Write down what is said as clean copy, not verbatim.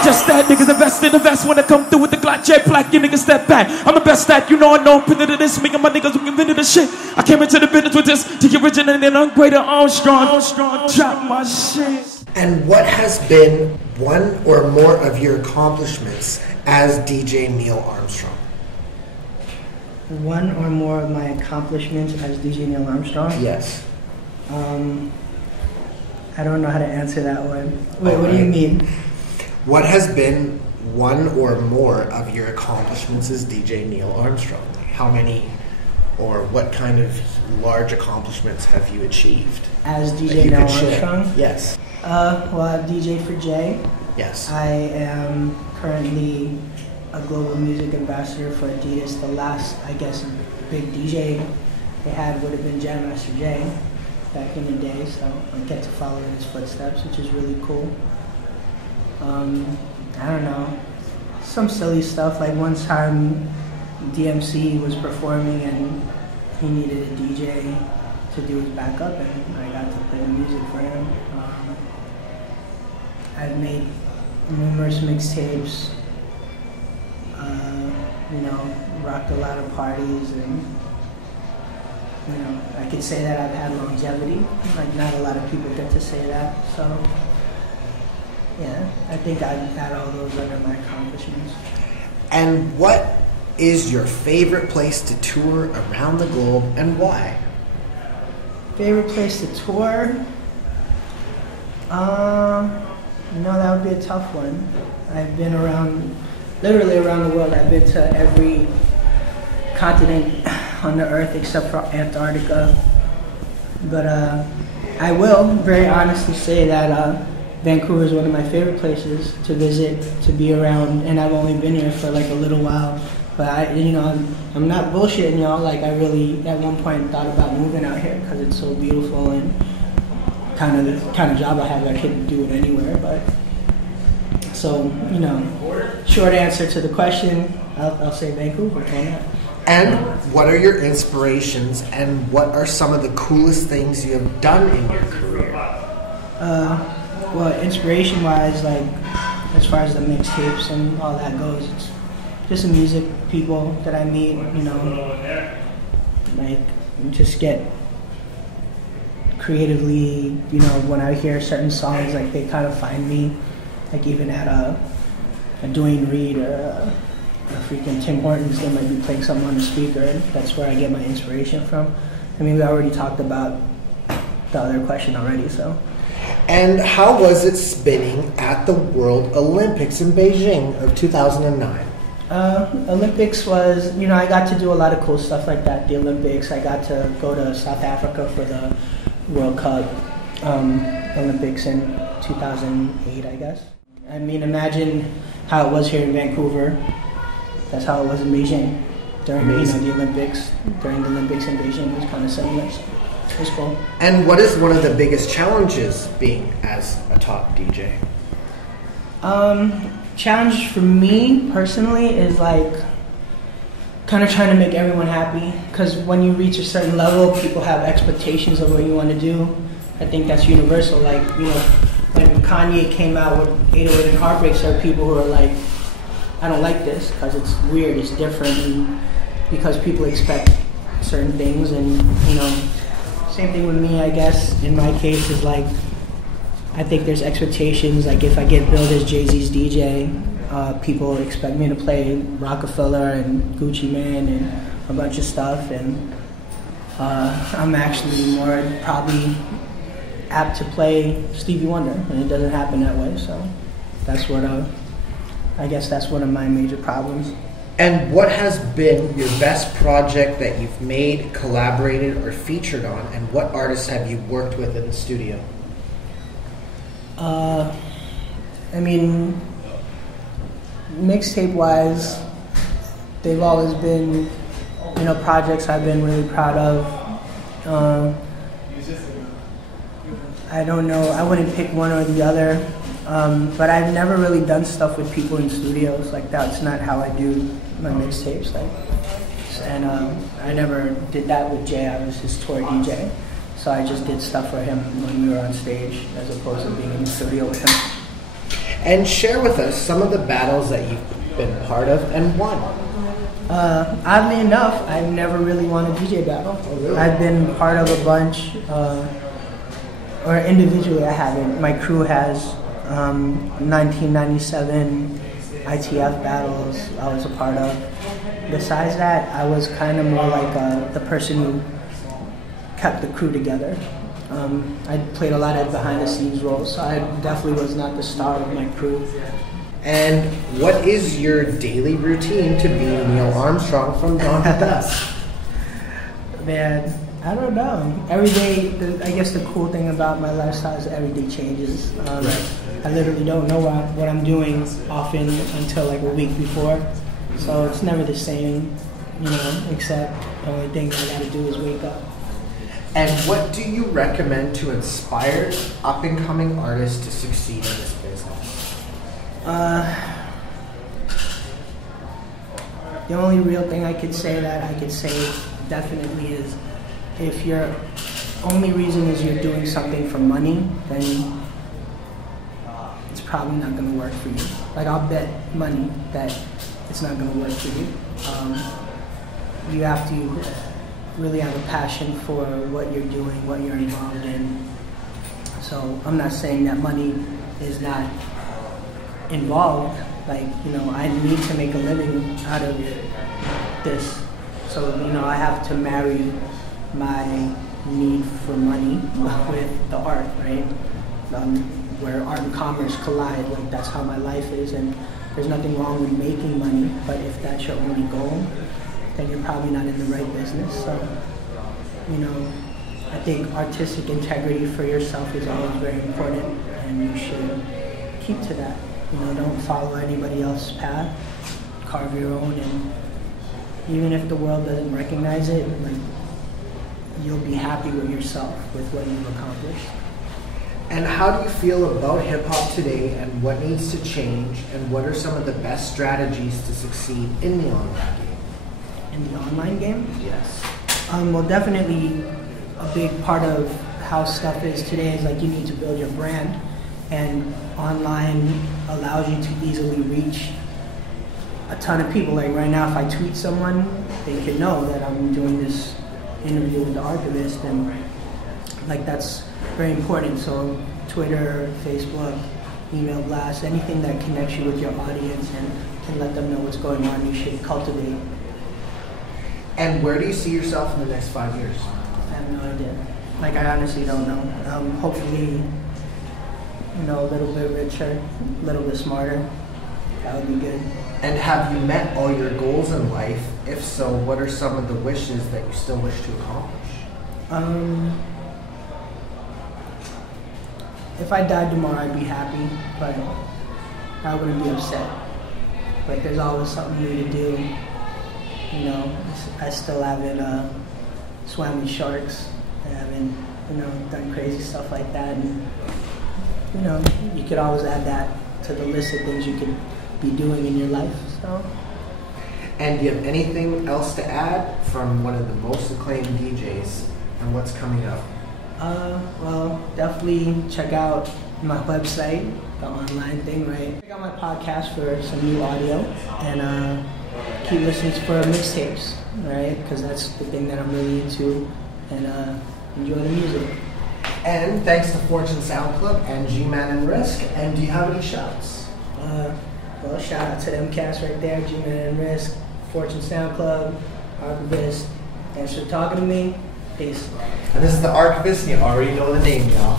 I'm just that niggas invest in the vest when I come through with the Glock jet black. You niggas step back. I'm the best that you know. I know. Invented this. Me and my niggas who invented this shit. I came into the business with this to get original and ungraded Armstrong. Drop my shit. And what has been one or more of your accomplishments as DJ Neil Armstrong? One or more of my accomplishments as DJ Neil Armstrong? Yes. I don't know how to answer that one. Wait, what do you mean? What has been one or more of your accomplishments as DJ Neil Armstrong? Like how many or what kind of large accomplishments have you achieved? As DJ Neil Armstrong? Yes. Well, I've DJed for Jay. Yes. I am currently a global music ambassador for Adidas. The last, I guess, big DJ they had would have been Jam Master Jay back in the day, so I get to follow in his footsteps, which is really cool. I don't know, some silly stuff, like one time DMC was performing and he needed a DJ to do his backup, and I got to play the music for him. I've made numerous mixtapes, you know, rocked a lot of parties, and you know, I could say that I've had longevity. Like, not a lot of people get to say that, so yeah, I think I'd add all those under my accomplishments. And what is your favorite place to tour around the globe, and why? Favorite place to tour? You know, that would be a tough one. I've been around, literally around the world. I've been to every continent on the earth except for Antarctica. But I will very honestly say that Vancouver is one of my favorite places to visit, to be around, and I've only been here for like a little while. But I'm not bullshitting y'all. Like, I really at one point thought about moving out here because it's so beautiful, and kind of the kind of job I have, I could do it anywhere. But so, you know, short answer to the question, I'll say Vancouver. Why not? And what are your inspirations, and what are some of the coolest things you have done in your career? Well, inspiration-wise, like, as far as the mixtapes and all that goes, it's just the music people that I meet, you know, like, just get creatively, you know, when I hear certain songs, like, they kind of find me, like, even at a Dwayne Reed or a freaking Tim Hortons, they might be playing something on the speaker. That's where I get my inspiration from. I mean, we already talked about the other question already, so. And how was it spinning at the World Olympics in Beijing of 2009? Olympics was, you know, I got to do a lot of cool stuff like that. The Olympics, I got to go to South Africa for the World Cup Olympics in 2008, I guess. I mean, imagine how it was here in Vancouver. That's how it was in Beijing during the Olympics. During the Olympics in Beijing, it was kind of similar. So it was cool. And what is one of the biggest challenges being as a top DJ? Challenge for me personally is like kind of trying to make everyone happy, because when you reach a certain level, people have expectations of what you want to do. I think that's universal. Like, you know, when Kanye came out with 808 and Heartbreaks, there are people who are like, I don't like this because it's weird, it's different, and because people expect certain things. And, you know, same thing with me, I guess, in my case, is like, I think there's expectations. Like, if I get billed as JAYZ'S DJ, people expect me to play Rockefeller and Gucci Mane and a bunch of stuff, and I'm actually more probably apt to play Stevie Wonder, and it doesn't happen that way. So that's what I guess that's one of my major problems. And what has been your best project that you've made, collaborated, or featured on, and what artists have you worked with in the studio? I mean, mixtape-wise, they've always been, you know, projects I've been really proud of. I don't know, I wouldn't pick one or the other, but I've never really done stuff with people in studios. Like, that's not how I do my mixtapes. Like, and I never did that with Jay. I was his tour DJ. So I just did stuff for him when we were on stage, as opposed to being in the studio with him. And share with us some of the battles that you've been part of and won. Oddly enough, I've never really won a DJ battle. Oh, really? I've been part of a bunch, or individually I haven't. My crew has 1997 ITF battles I was a part of. Besides that, I was kind of more like the person who kept the crew together. I played a lot of behind the scenes roles, so I definitely was not the star of my crew. And what is your daily routine to be Neil Armstrong from dawn to dusk? Man, I don't know. Every day, I guess the cool thing about my lifestyle is every day changes. I literally don't know what I'm doing often until like a week before. So it's never the same, except the only thing I gotta do is wake up. And what do you recommend to inspire up-and-coming artists to succeed in this business? The only real thing I could say definitely is if your only reason is you're doing something for money, then it's probably not going to work for you. Like, I'll bet money that it's not going to work for you. You have to really have a passion for what you're doing, what you're involved in. So I'm not saying that money is not involved. Like, I need to make a living out of this. So, I have to marry my need for money with the art, right? Where art and commerce collide, like that's how my life is, and there's nothing wrong with making money, but if that's your only goal, then you're probably not in the right business. So, I think artistic integrity for yourself is always very important, and you should keep to that. Don't follow anybody else's path, carve your own, and even if the world doesn't recognize it, like, you'll be happy with yourself, with what you've accomplished. And how do you feel about hip-hop today, and what needs to change, and what are some of the best strategies to succeed in the online game? In the online game? Yes. Well, definitely a big part of how stuff is today is like you need to build your brand, and online allows you to easily reach a ton of people. Like right now, if I tweet someone, they can know that I'm doing this interview with the Archivest, and like that's very important. So Twitter, Facebook, email blast, anything that connects you with your audience and can let them know what's going on, you should cultivate. And where do you see yourself in the next 5 years? I have no idea. Like, I honestly don't know. Hopefully, a little bit richer, a little bit smarter. That would be good. And have you met all your goals in life? If so, what are some of the wishes that you still wish to accomplish? If I died tomorrow, I'd be happy, but I wouldn't be upset. Like, there's always something new to do. I still haven't swam with sharks. I haven't, done crazy stuff like that. And, you could always add that to the list of things you could be doing in your life. So. And do you have anything else to add from one of the most acclaimed DJs and what's coming up? Well, definitely check out my website, the online thing, right? Check out my podcast for some new audio, and keep listening for mixtapes, right? Because that's the thing that I'm really into, and enjoy the music. And thanks to Fortune Sound Club and G-Man and Risk. And do you have any shouts? Well, shout out to them cats right there, G-Man and Risk, Fortune Sound Club, Archivest. Thanks for talking to me. Peace. And this is the Archivest, and you already know the name, y'all.